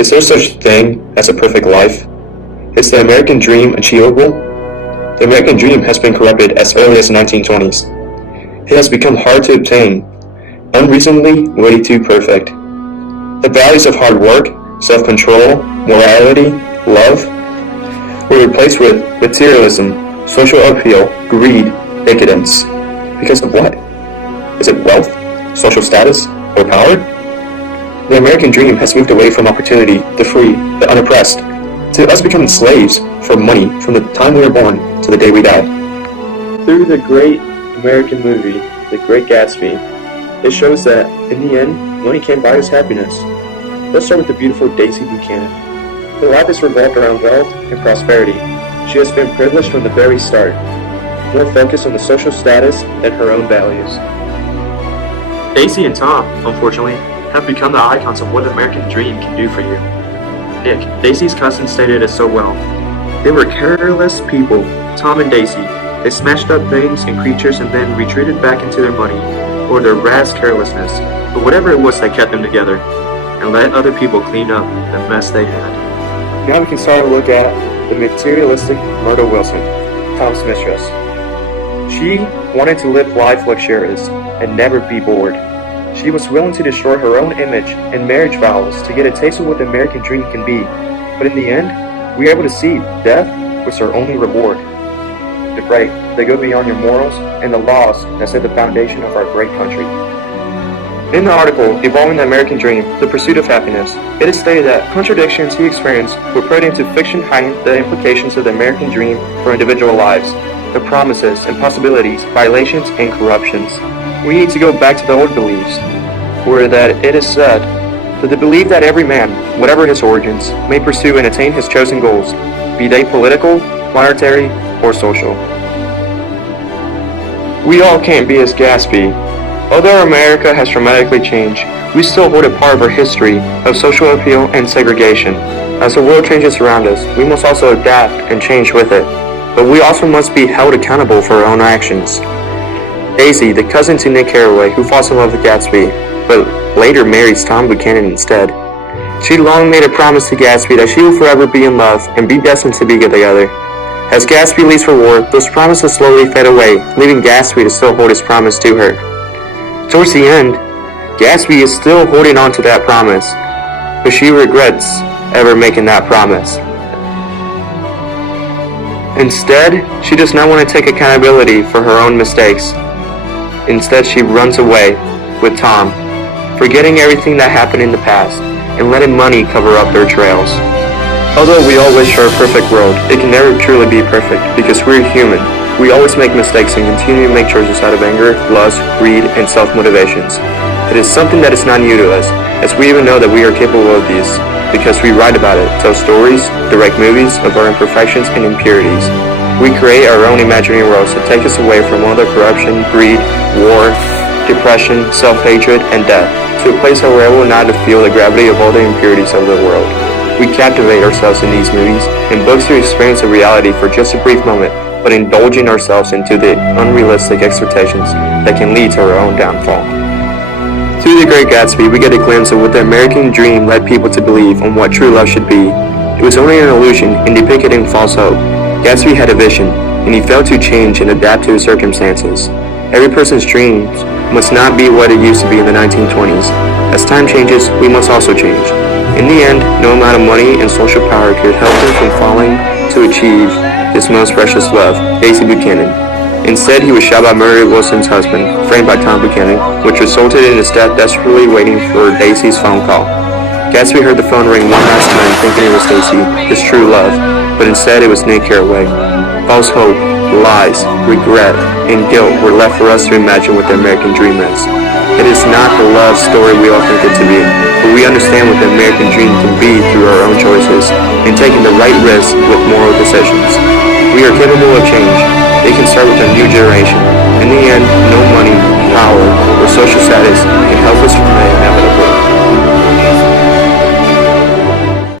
Is there such a thing as a perfect life? Is the American dream achievable? The American dream has been corrupted as early as the 1920s. It has become hard to obtain, unreasonably way too perfect. The values of hard work, self-control, morality, love were replaced with materialism, social appeal, greed, decadence. Because of what? Is it wealth, social status, or power? The American dream has moved away from opportunity, the free, the unoppressed, to us becoming slaves for money from the time we were born to the day we die. Through the great American movie, The Great Gatsby, it shows that, in the end, money can't buy us happiness. Let's start with the beautiful Daisy Buchanan. Her life is revolved around wealth and prosperity. She has been privileged from the very start, more focused on the social status than her own values. Daisy and Tom, unfortunately, have become the icons of what the American dream can do for you. Nick, Daisy's cousin, stated it so well. They were careless people, Tom and Daisy. They smashed up things and creatures and then retreated back into their money, or their rash carelessness, but whatever it was that kept them together, and let other people clean up the mess they had. Now we can start to look at the materialistic Myrtle Wilson, Tom's mistress. She wanted to live life luxurious and never be bored. She was willing to destroy her own image and marriage vows to get a taste of what the American dream can be. But in the end, we are able to see death was our only reward. The right, they go beyond your morals and the laws that set the foundation of our great country. In the article, Evolving the American Dream, The Pursuit of Happiness, it is stated that contradictions he experienced were put into fiction hiding the implications of the American dream for individual lives, the promises and possibilities, violations, and corruptions. We need to go back to the old beliefs, where that it is said that the belief that every man, whatever his origins, may pursue and attain his chosen goals, be they political, monetary, or social. We all can't be as Gatsby. Although America has dramatically changed, we still hold a part of our history of social appeal and segregation. As the world changes around us, we must also adapt and change with it. But we also must be held accountable for our own actions. Daisy, the cousin to Nick Carraway, who falls in love with Gatsby, but later marries Tom Buchanan instead. She long made a promise to Gatsby that she will forever be in love and be destined to be together. As Gatsby leaves for war, those promises slowly fade away, leaving Gatsby to still hold his promise to her. Towards the end, Gatsby is still holding on to that promise, but she regrets ever making that promise. Instead, she does not want to take accountability for her own mistakes. Instead, she runs away with Tom, forgetting everything that happened in the past and letting money cover up their trails. Although we all wish for a perfect world, it can never truly be perfect because we're human. We always make mistakes and continue to make choices out of anger, lust, greed, and self-motivations. It is something that is not new to us, as we even know that we are capable of these, because we write about it, tell stories, direct movies of our imperfections and impurities. We create our own imaginary worlds that take us away from all the corruption, greed, war, depression, self-hatred, and death, to a place where we're able not to feel the gravity of all the impurities of the world. We captivate ourselves in these movies and books to experience the reality for just a brief moment, but indulging ourselves into the unrealistic expectations that can lead to our own downfall. Through The Great Gatsby, we get a glimpse of what the American dream led people to believe on what true love should be. It was only an illusion and depicted in false hope. Gatsby had a vision, and he failed to change and adapt to his circumstances. Every person's dreams must not be what it used to be in the 1920s. As time changes, we must also change. In the end, no amount of money and social power could help him from falling to achieve his most precious love, Daisy Buchanan. Instead, he was shot by Myrtle Wilson's husband, framed by Tom Buchanan, which resulted in his death desperately waiting for Daisy's phone call. Gatsby heard the phone ring one last time thinking it was Daisy, his true love, but instead it was Nick Carraway. False hope, lies, regret, and guilt were left for us to imagine what the American dream is. It is not the love story we all think it to be, but we understand what the American dream can be through our own choices and taking the right risks with moral decisions. We are capable of change. It can start with a new generation. In the end, no money, power, or social status can help us from the inevitable.